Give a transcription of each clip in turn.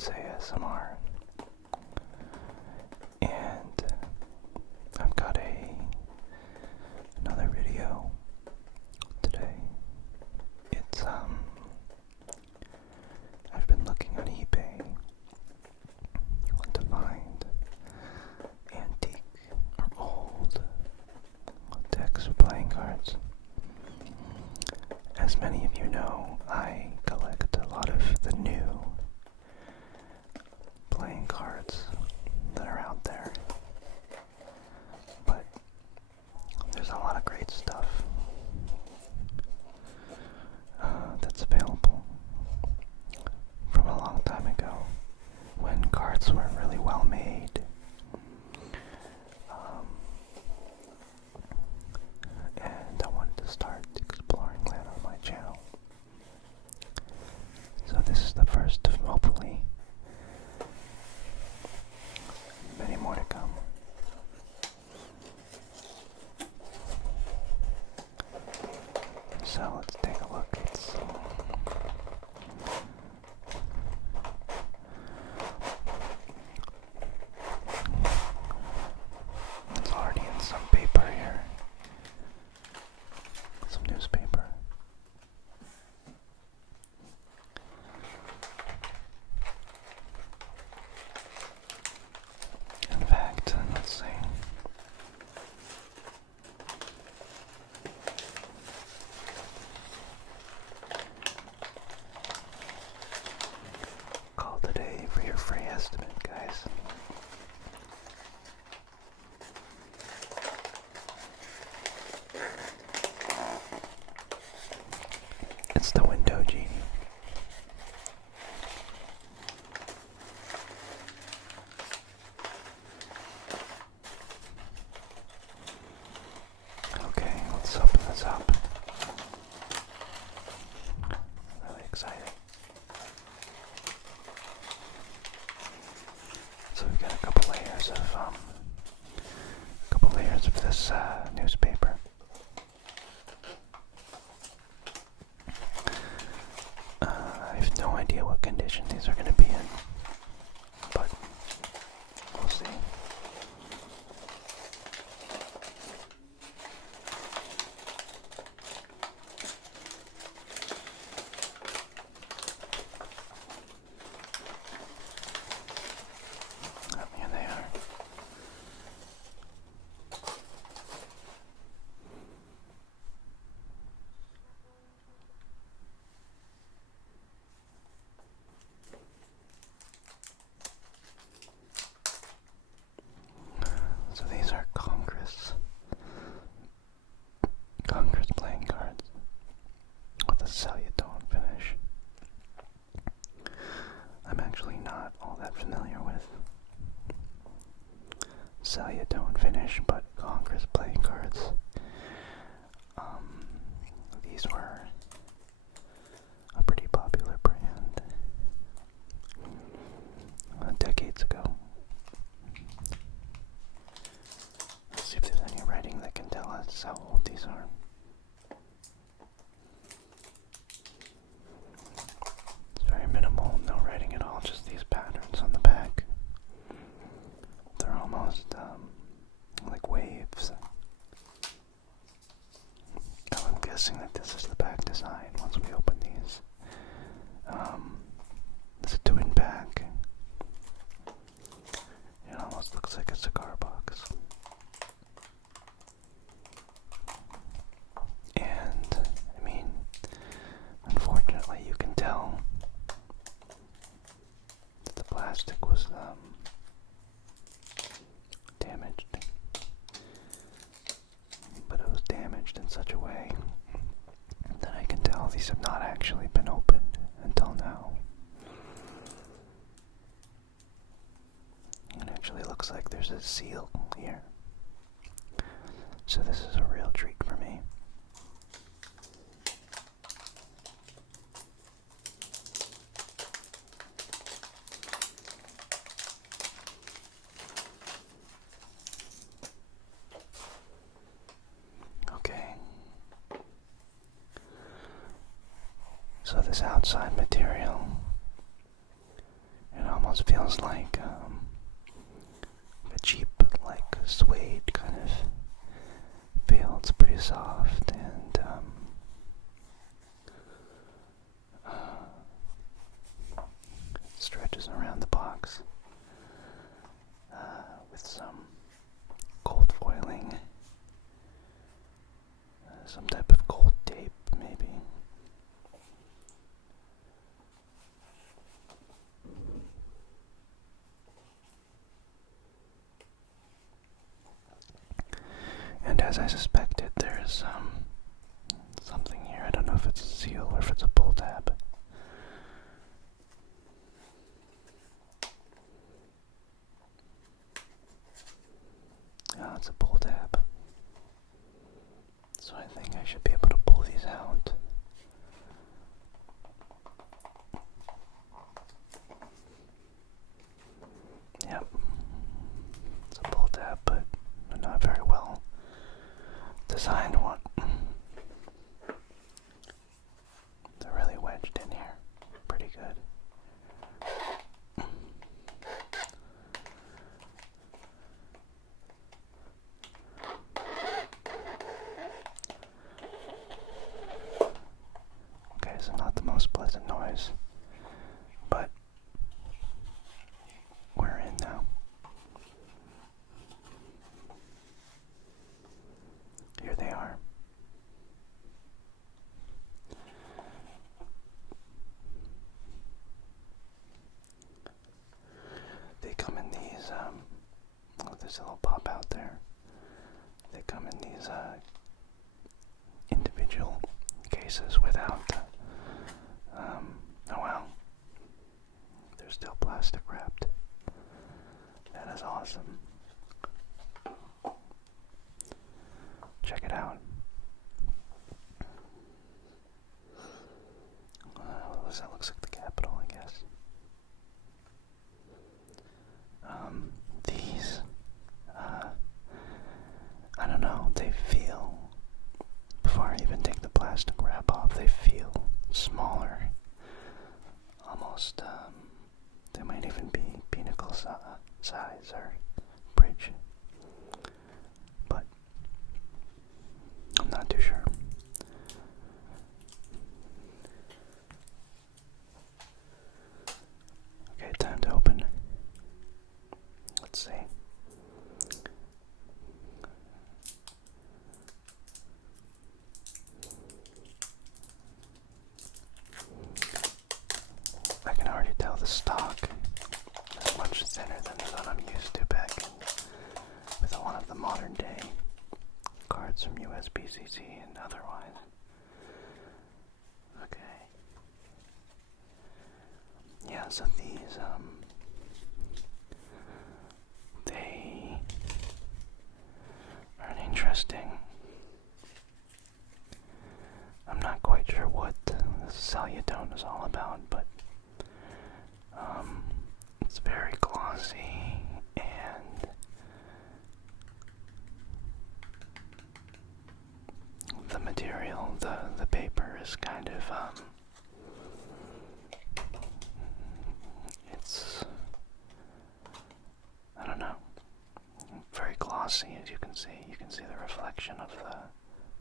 Roots ASMR, and I've got another video today. It's I've been looking on eBay to find antique or old decks of playing cards. As many of you know, I collect a lot of the new playing cards that are out there, but there's a lot of great stuff that's available from a long time ago when cards were really well made. And I wanted to start exploring that on my channel. So this is the first of hopefully many more to come. So let's take a look. It's already in some paper here. Some newspaper. In fact, let's see. Call today for your free estimate, guys. It's the Window Genie. Okay, let's open this up. Really excited. So we've got a couple layers of this newspaper. I have no idea what condition these are going to be in, but we'll see. Here they are. So these are Congress playing cards with a Saluton finish. I'm actually not all that familiar with Saluton finish, but Congress playing cards. These were a pretty popular brand decades ago. Let's see if there's any writing that can tell us how old these are. It's very minimal, no writing at all, just these patterns on the back. They're almost like waves. I'm guessing that this is the back design once we open these. It's a twin back. It almost looks like a cigar box. And, I mean, unfortunately you can tell that the plastic was damaged. But it was damaged in such a way that I can tell these have not actually been opened until now. It actually looks like there's a seal here. So this is a real treat for me. Okay. So this outside material, almost feels like a cheap, like suede kind of feel. It's pretty soft and stretches around the box with some gold foiling, some type of gold tape, maybe. And as I suspected, there's something here. I don't know if it's a seal or if it's a pull tab. Oh, it's a pull tab. So I think I should be able to pull these out. Yep. It's a pull tab, but not very well designed one. They're really wedged in here. Pretty good. Okay, so not the most pleasant noise, but we're in now. Here they are. They come in these, oh, there's a little pop out there. They come in these, individual cases without, oh well, they're still plastic wrapped. That is awesome. Check it out. That looks like the Capitol, I guess. These, I don't know, they feel, before I even take the plastic wrap off, they feel smaller. Almost, they might even be pinnacle size or bridge. But I'm not too sure. Okay, time to open. Let's see. I can already tell the stock is much thinner than the one I'm used to back with one of the modern day cards from USBCC and otherwise. Okay. Yeah, so these, they are interesting. I'm not quite sure what this Cellulatone is all about, but it's very glossy and the material, the paper is kind of it's, I don't know, very glossy, as you can see. You can see the reflection of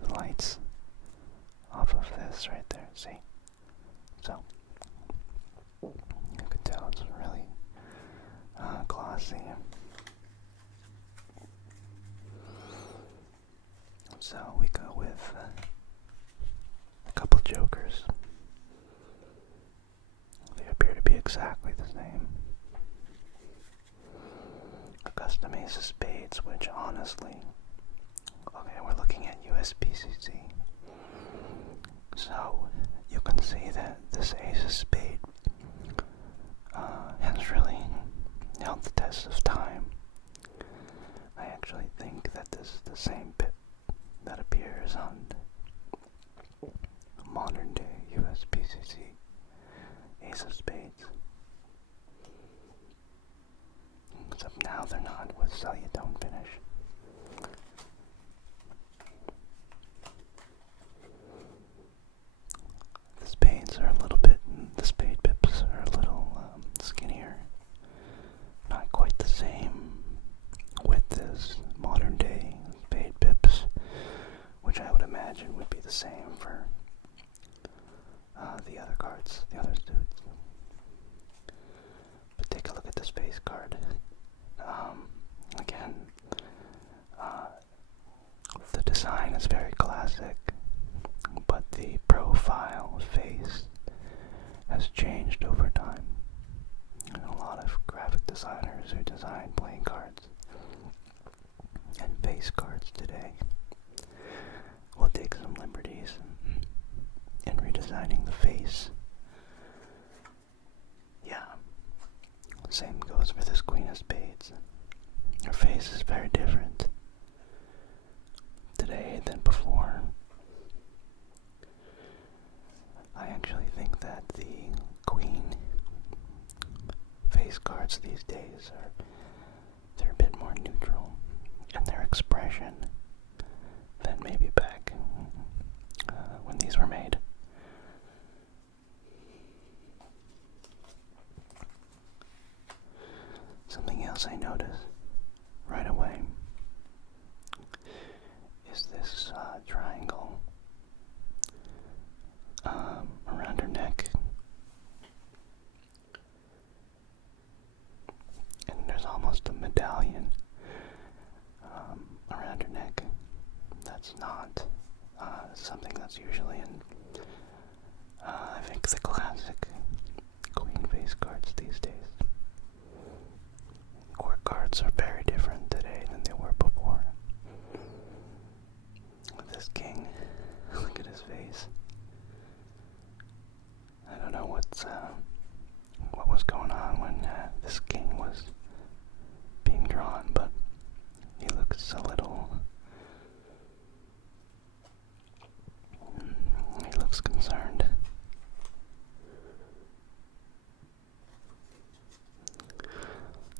the lights off of this right there, see? So, you can tell it's really glossy. So we go with a couple jokers. They appear to be exactly the same. A custom ace of spades, which honestly, okay, we're looking at USBCC. So you can see that this ace of spade has really held the test of time. I actually think that this is the same pip that appears on modern day USBCC ace of spades. Except now they're not with Cellulatone finish. The spades are a little bit, the spade pips are a little skinnier the same for the other cards, the other suits. But take a look at the space card. Again, the design is very classic, but the profile face has changed over time. And a lot of graphic designers who design playing cards and face cards today will take some liberties in redesigning the face. Yeah, same goes for this Queen of Spades. Her face is very different today than before. I actually think that the Queen face cards these days they're a bit more neutral in their expression than maybe back when these were made. Something else I noticed right away is this triangle around her neck, and there's almost a medallion around her neck. That's not something that's usually in I think the classic Queen face cards these days. Court cards are very different today than they were before. This king, look at his face. I don't know what was going on when this king was being drawn, but he looks a little. He looks concerned.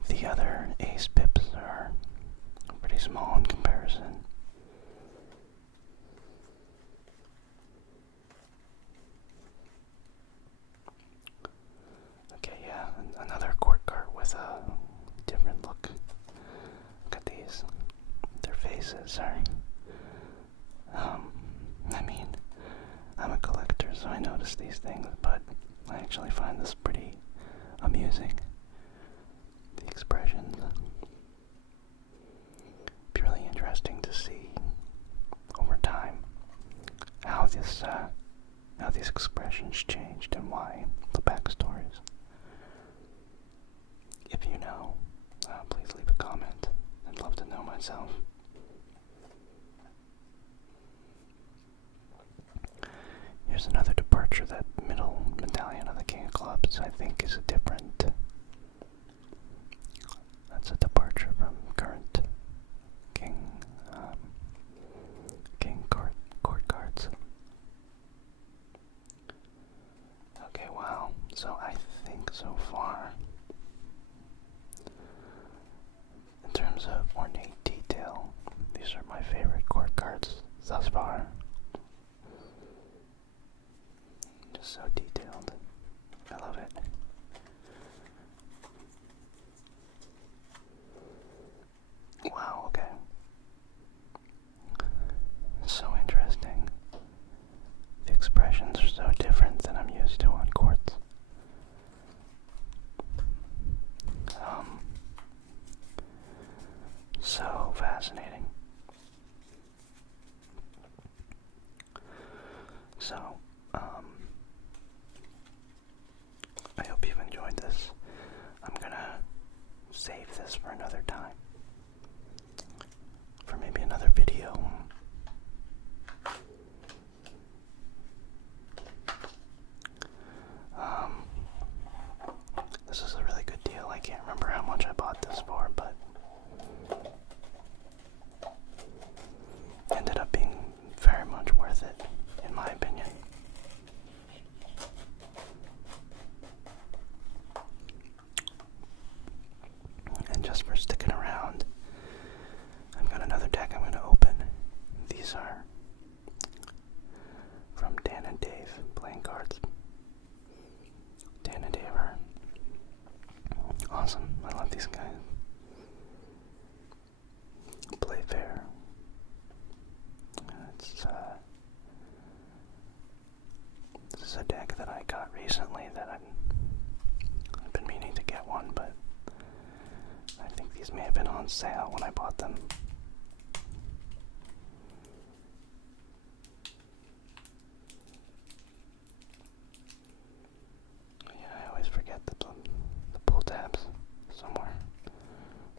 The other ace pips are pretty small in comparison. Okay, yeah, another court card with a different look. Look at these. Their faces are, I mean, I'm a collector, so I notice these things, but I actually find this pretty amusing. The expressions. Be really interesting to see over time how these expressions changed and why, the backstories. If you know, please leave a comment. I'd love to know myself. Here's another departure. That middle medallion of the King of Clubs, I think, is a different. That's a departure from current King court cards. Okay, wow. So I think so far, in terms of ornate detail, these are my favorite court cards thus far. Just so detailed. I love it. Wow, okay. So interesting. The expressions are so different than I'm used to on courts. So fascinating. So, I hope you've enjoyed this. I'm gonna save this for another time. For maybe another video. This is a really good deal. I can't remember how much I bought this for, but ended up being very much worth it, in my opinion. And just for sticking around. a deck that I got recently that I've been meaning to get one, but I think these may have been on sale when I bought them. Yeah, I always forget the pull tabs somewhere.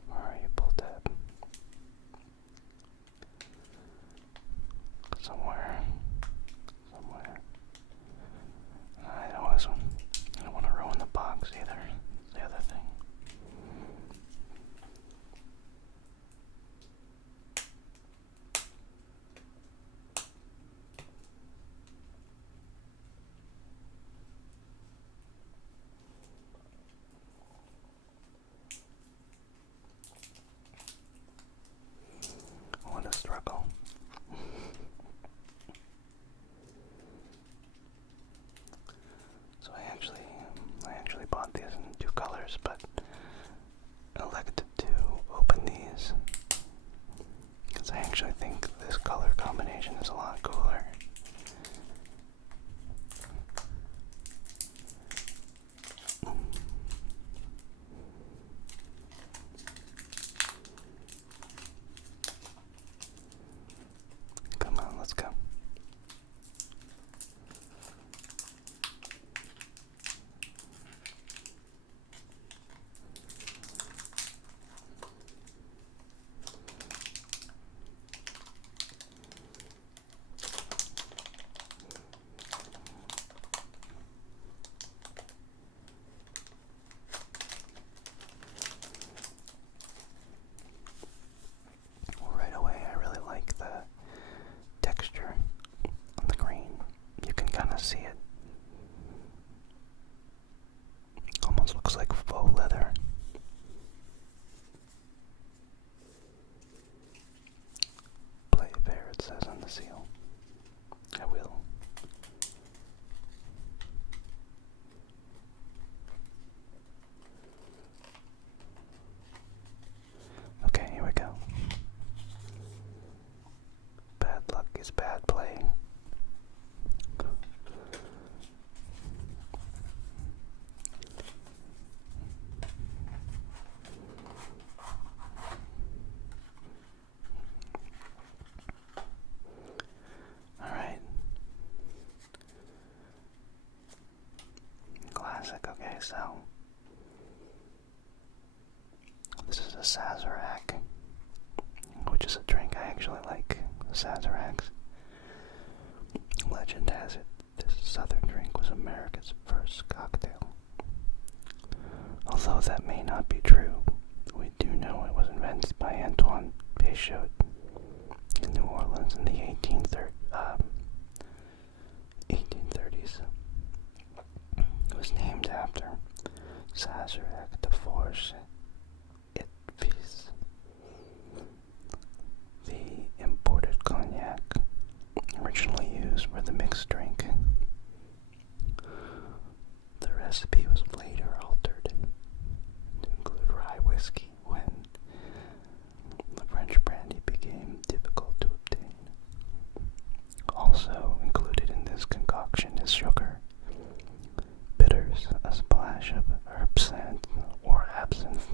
Where are you, pull tab? Somewhere. I don't want to ruin the box either. That's the other thing. What a struggle. So I actually bought these in two colors, but elected to open these because I actually think this color combination is a lot cooler. Come on, let's go. Right away, I really like the texture on the green. You can kind of see it. Almost looks like faux leather. Play fair, it says on the seal. I will. Okay, here we go. Bad luck is bad play. Alright. Classic, okay, so this is a Sazerac, which is a drink I actually like, Sazeracs. Legend has it this southern drink was America's first cocktail. Although that may not be true, we do know it was invented by Antoine Peychaud in New Orleans in the 1830s. It was named after Sazerac de Forges et Fils, the imported cognac originally used for the mixed drink. The recipe was later altered to include rye whiskey when the French brandy became difficult to obtain. Also included in this concoction is sugar, bitters, a splash of absinthe or absinthe,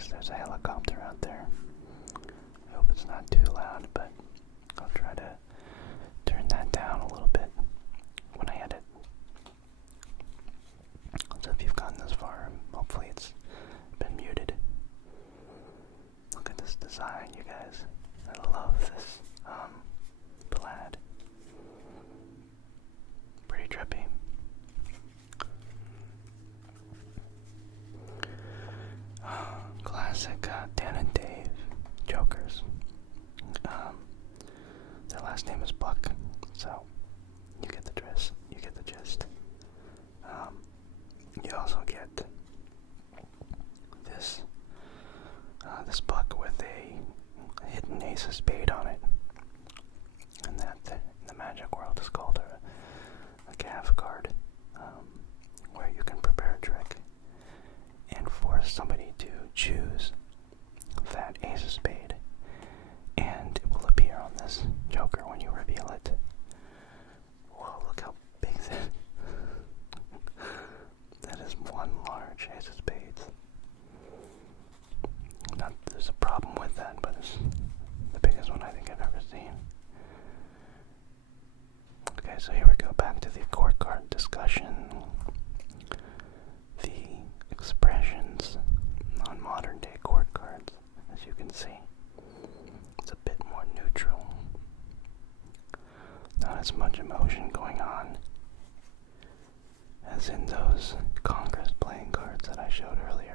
Yes, there's a helicopter out there. I hope it's not too loud, but I'll try to turn that down a little bit when I edit. So if you've gotten this far, hopefully it's been muted. Look at this design, you guys. I love this plaid. Pretty trippy. Classic Dan and Dave Jokers. Their last name is Buck, so you get the gist. You also get this Buck with a hidden ace of spade on it, and that in the Magic world is called a gaff card, where you can prepare a trick and force somebody to choose that ace of spade, and it will appear on this joker when you reveal it. Whoa, look how big that is. One large ace of spades. Not that there's a problem with that, but it's the biggest one I think I've ever seen. Okay, so here we go, back to the court card discussion. The expressions on modern day court cards, as you can see, it's a bit more neutral. Not as much emotion going on as in those Congress playing cards that I showed earlier.